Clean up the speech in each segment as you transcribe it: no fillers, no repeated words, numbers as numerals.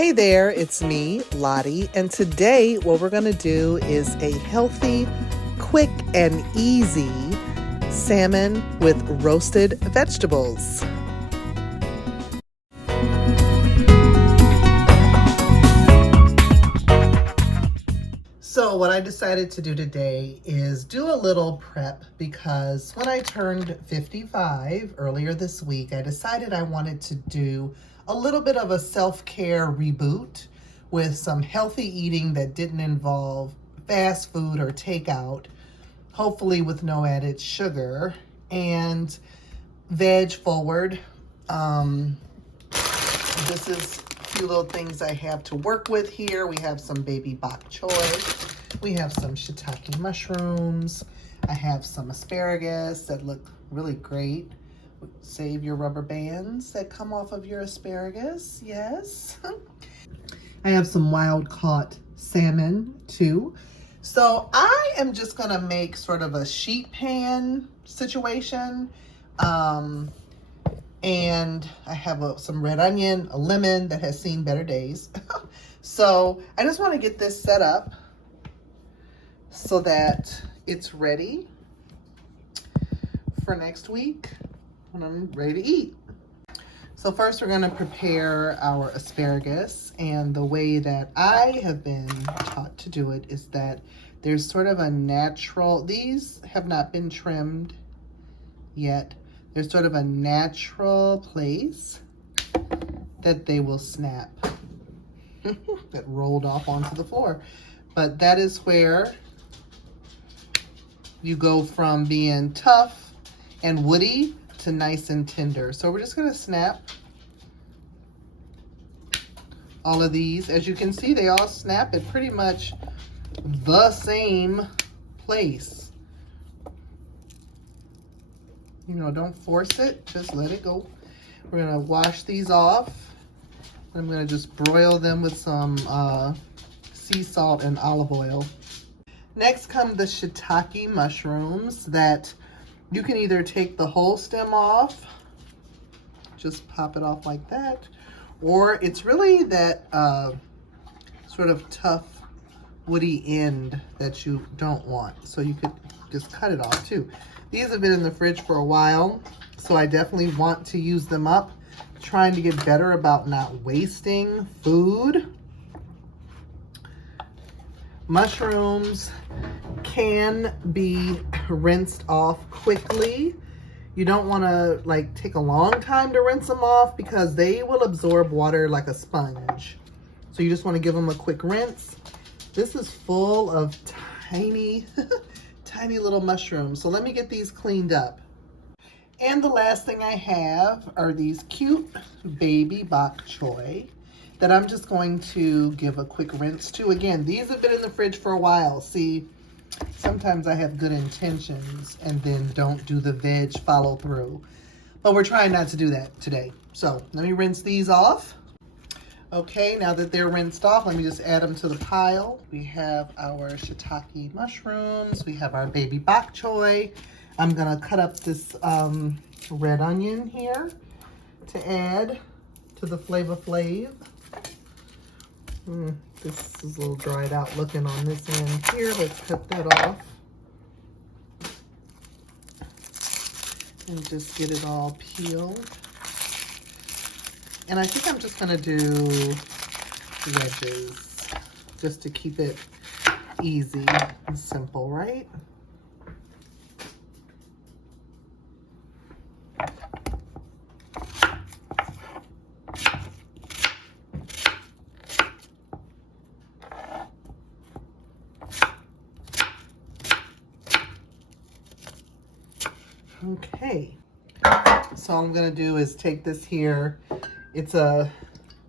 Hey there, it's me, Lottie, and today what we're going to do is a healthy, quick, and easy salmon with roasted vegetables. So what I decided to do today is do a little prep because when I turned 55 earlier this week, I decided I wanted to do a little bit of a self-care reboot with some healthy eating that didn't involve fast food or takeout, hopefully with no added sugar, and veg forward. This is a few little things I have to work with here. We have some baby bok choy. We have some shiitake mushrooms. I have some asparagus that look really great. Save your rubber bands that come off of your asparagus, yes. I have some wild caught salmon too. So I am just gonna make sort of a sheet pan situation. And I have some red onion, a lemon that has seen better days. So I just want to get this set up so that it's ready for next week when I'm ready to eat. So first we're going to prepare our asparagus, and the way that I have been taught to do it is that there's sort of a natural, these have not been trimmed yet. There's sort of a natural place that they will snap that rolled off onto the floor. But that is where you go from being tough and woody to nice and tender. So we're just gonna snap all of these. As you can see, they all snap at pretty much the same place. You know, don't force it, just let it go. We're gonna wash these off. I'm gonna just broil them with some sea salt and olive oil. Next come the shiitake mushrooms that you can either take the whole stem off, just pop it off like that, or it's really that sort of tough woody end that you don't want. So you could just cut it off too. These have been in the fridge for a while, so I definitely want to use them up. Trying to get better about not wasting food. Mushrooms can be rinsed off quickly. You don't want to like take a long time to rinse them off because they will absorb water like a sponge. So you just want to give them a quick rinse. This is full of tiny tiny little mushrooms. So let me get these cleaned up. And the last thing I have are these cute baby bok choy that I'm just going to give a quick rinse to. Again, these have been in the fridge for a while. See, sometimes I have good intentions and then don't do the veg follow through. But we're trying not to do that today. So let me rinse these off. Okay, now that they're rinsed off, let me just add them to the pile. We have our shiitake mushrooms. We have our baby bok choy. I'm gonna cut up this red onion here to add to the Flavor Flav. This is a little dried out looking on this end here. Let's cut that off. And just get it all peeled. And I think I'm just gonna do wedges just to keep it easy and simple, right? Okay, so all I'm gonna do is take this here. It's a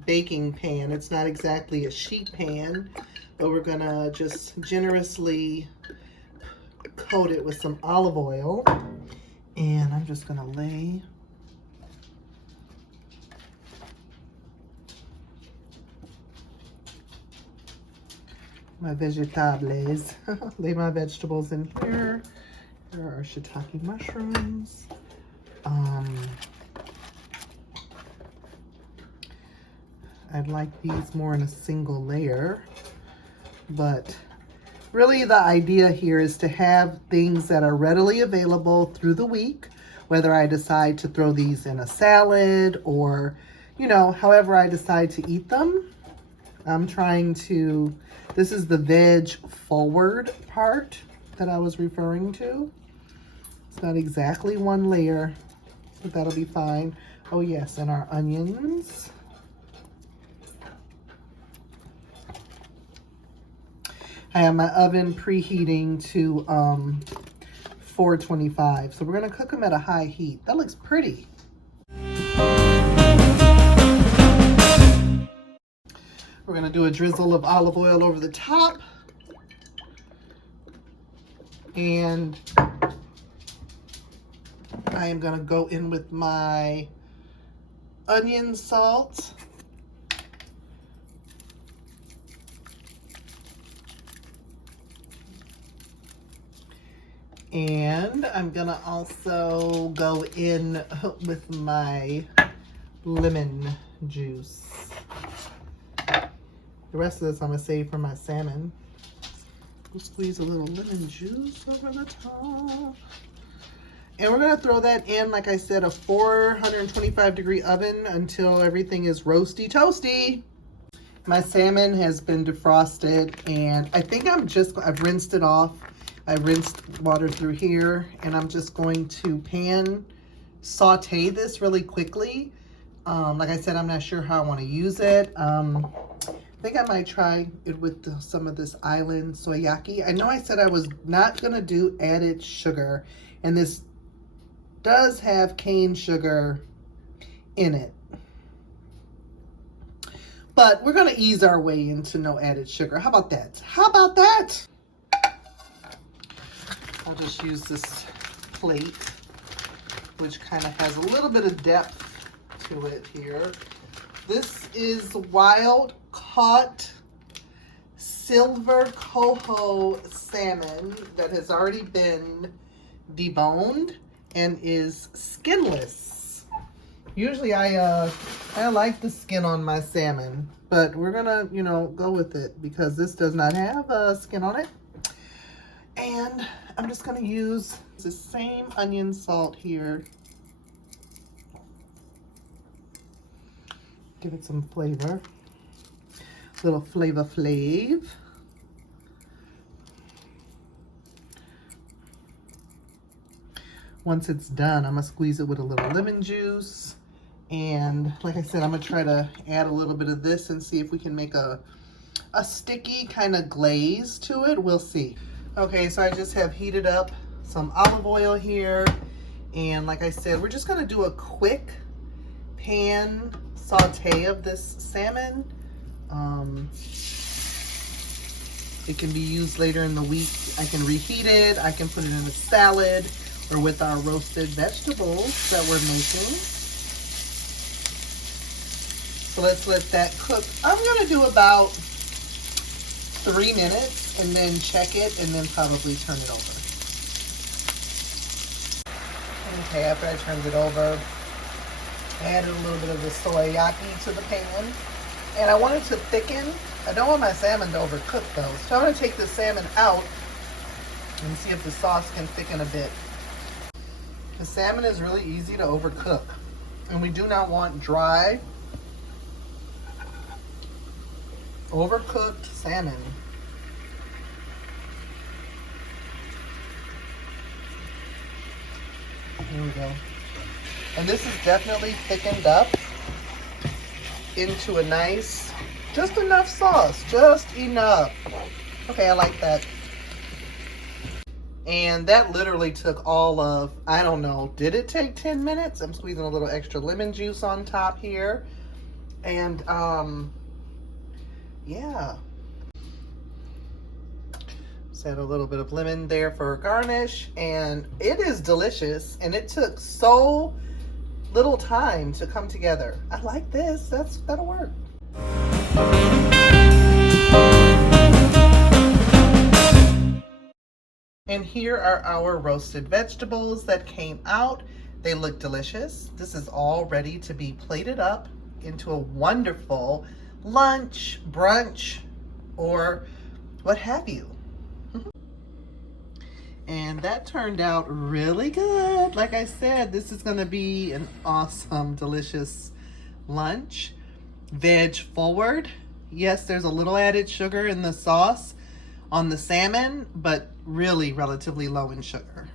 baking pan. It's not exactly a sheet pan, but we're gonna just generously coat it with some olive oil. And I'm just gonna lay my vegetables, lay my vegetables in here. There are shiitake mushrooms. I'd like these more in a single layer, but really the idea here is to have things that are readily available through the week, whether I decide to throw these in a salad or, you know, however I decide to eat them. I'm trying to, this is the veg forward part that I was referring to. It's not exactly one layer, but that'll be fine. Oh yes, and our onions. I have my oven preheating to 425. So we're gonna cook them at a high heat. That looks pretty. We're gonna do a drizzle of olive oil over the top. And I am gonna go in with my onion salt. And I'm gonna also go in with my lemon juice. The rest of this I'm gonna save for my salmon. We'll squeeze a little lemon juice over the top. And we're gonna throw that in, like I said, a 425 degree oven until everything is roasty toasty. My salmon has been defrosted, and I think I've rinsed it off. I rinsed water through here, and I'm just going to pan saute this really quickly. Like I said, I'm not sure how I want to use it. I think I might try it with some of this island soyaki. I know I said I was not going to do added sugar, and this does have cane sugar in it. But we're going to ease our way into no added sugar. How about that? How about that? I'll just use this plate, which kind of has a little bit of depth to it here. This is wild caught silver coho salmon that has already been deboned and is skinless. Usually I like the skin on my salmon, but we're gonna, you know, go with it because this does not have skin on it. And I'm just gonna use the same onion salt here. Give it some flavor. Little flavor flav. Once it's done, I'm gonna squeeze it with a little lemon juice. And like I said, I'm gonna try to add a little bit of this and see if we can make a sticky kind of glaze to it. We'll see. Okay, so I just have heated up some olive oil here. And like I said, we're just gonna do a quick pan saute of this salmon. It can be used later in the week. I can reheat it. I can put it in a salad or with our roasted vegetables that we're making. So let's let that cook. I'm gonna do about 3 minutes and then check it and then probably turn it over. Okay, after I turned it over, I added a little bit of the soyaki to the pan. And I want it to thicken. I don't want my salmon to overcook though. So I'm gonna take the salmon out and see if the sauce can thicken a bit. The salmon is really easy to overcook. And we do not want dry, overcooked salmon. Here we go. And this is definitely thickened up into a nice, just enough sauce, just enough. Okay, I like that. And that literally took all of, I don't know, did it take 10 minutes? I'm squeezing a little extra lemon juice on top here. And yeah. Just add a little bit of lemon there for garnish. And it is delicious. And it took so little time to come together. I like this. That'll work. And here are our roasted vegetables that came out. They look delicious. This is all ready to be plated up into a wonderful lunch, brunch, or what have you. And that turned out really good. Like I said, this is gonna be an awesome, delicious lunch. Veg forward. Yes, there's a little added sugar in the sauce on the salmon, but really relatively low in sugar.